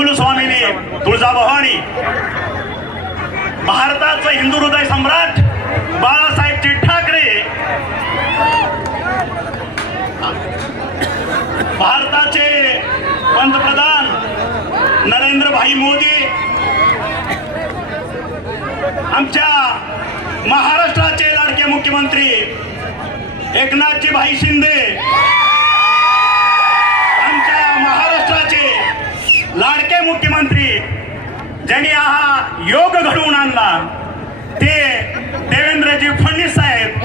कुलस्वामिनी तुळजाभवानी भारताचं हिंदू हृदय सम्राट बाळासाहेबजी ठाकरे भारताचे पंतप्रधान नरेंद्रभाई मोदी आमच्या महाराष्ट्राचे लाडके मुख्यमंत्री एकनाथजी भाई शिंदे आमच्या महाराष्ट्राचे लाडके मुख्यमंत्री ज्यांनी हा योग घडवून आणला ते देवेंद्रजी फडणवीस साहेब.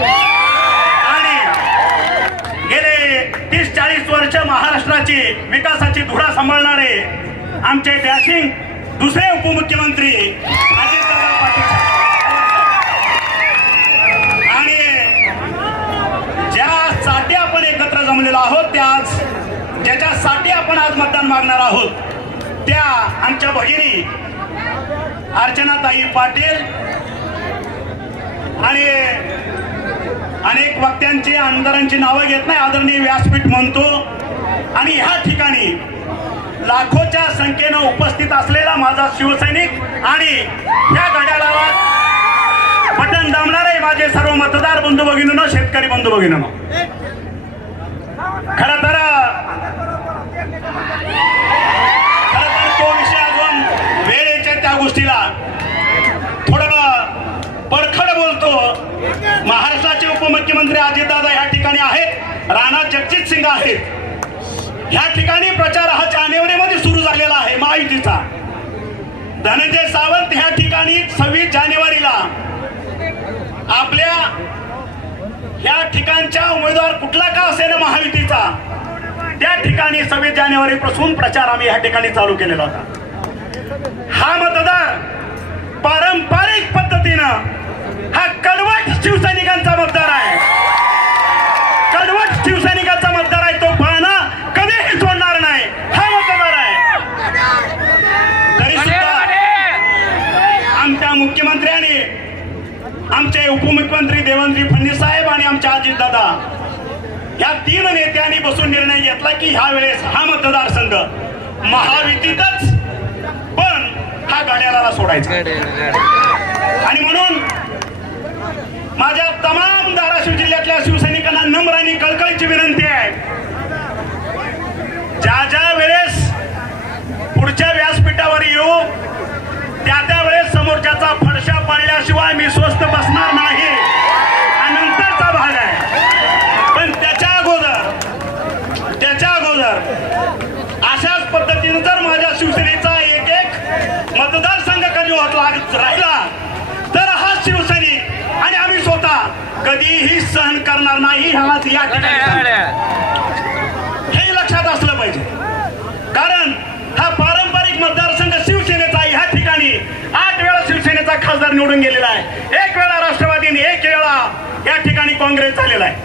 आणि गेले तीस चाळीस वर्ष महाराष्ट्राची विकासाची धुरा सांभाळणारे आमचे डॅशिंग दुसरे उपमुख्यमंत्री आणि ज्या साठी आपण एकत्र जमलेलो आहोत त्या आज ज्याच्यासाठी आपण आज मतदान मागणार आहोत त्या आमच्या भगिनी अर्चनाताई पाटील आणि अनेक वक्त्यांची आमदारांची नावं घेत नाही आदरणीय व्यासपीठ म्हणतो. आणि ह्या ठिकाणी लाखोच्या संख्येनं उपस्थित असलेला माझा शिवसैनिक आणि ह्या गाड्याला बटन दामणारे माझे सर्व मतदार बंधू भगिनीनं शेतकरी बंधू भगिनीनं. उपमुख्यमंत्री अजितदादा या ठिकाणी आहेत. राणा जगजित सिंग आहेत. ह्या ठिकाणी प्रचार हा जानेवारीमध्ये सुरू झालेला आहे महायुतीचा. धनंजय सावंत ह्या ठिकाणी सव्वीस जानेवारीला आपल्या ह्या ठिकाणच्या उमेदवार कुठला का असेल महायुतीचा? त्या ठिकाणी सव्वीस जानेवारी पासून प्रचार आम्ही ह्या ठिकाणी चालू केलेला होता. हा मतदार पारंपरिक पद्धतीनं हा कडवट शिवसैनिकांचा मतदार आहे कडवट शिवसैनिकांचा मतदार आहे तो पाहणा कधीही सोडणार नाही हा मतदार आहे तरी सुद्धा आमच्या मुख्यमंत्र्यांनी आमचे उपमुख्यमंत्री देवेंद्र फडणवीस साहेब आणि आमच्या अजितदादा या तीन नेत्यांनी बसून निर्णय घेतला की ह्या वेळेस हा मतदारसंघ महायुतीतच पण हा गाड्याला सोडायचा. आणि म्हणून माझ्या तमाम धाराशिव जिल्ह्यातल्या शिवसैनिकांना नम्र आणि कळकळीची विनंती आहे. ज्या ज्या वेळेस पुढच्या व्यासपीठावर येऊ त्या त्या वेळेस समोरच्याचा फडशा पाडल्याशिवाय मी स्वस्त बसणार नाही हा नंतरचा भाग आहे पण त्याच्या अगोदर त्याच्या अगोदर अशाच पद्धतीने जर माझ्या शिवसेनेचा एक एक मतदारसंघ कधी होत लाग- राहिला तर हा शिवसैनिक. आणि आम्ही स्वतः कधीही सहन करणार नाही ह्या या ठिकाणी. हे लक्षात असलं पाहिजे. कारण हा पारंपरिक मतदारसंघ शिवसेनेचा आहे. ह्या ठिकाणी आठ वेळा शिवसेनेचा खासदार निवडून गेलेला आहे. एक वेळा राष्ट्रवादीने एक वेळा या ठिकाणी काँग्रेस झालेला आहे.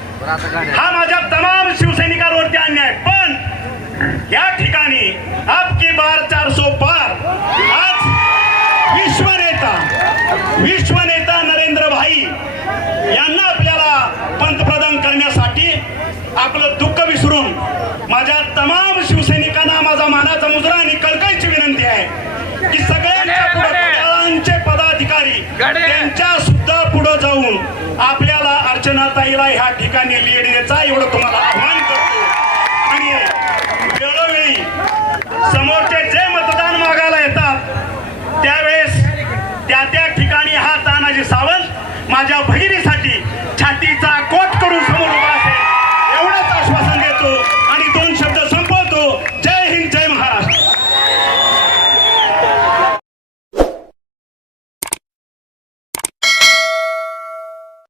हा माझ्या तमाम शिवसैनिकांवरती अन्याय. पण या ठिकाणी तमाम शिवसैनिकांना माझा मानाचा मुजरा आणि कळकळीची विनंती आहे की सगळ्यांच्या पुढे पदाधिकारी त्यांच्या सुद्धा पुढे जाऊन आपल्याला अर्चना ताईला ह्या ठिकाणी लिहिण्याचा एवढं तुम्हाला आव्हान करतो. आणि वेळोवेळी समोरचे जे मतदान मागायला येतात त्यावेळेस त्या त्या ठिकाणी हा तानाजी सावंत माझ्या भगिनी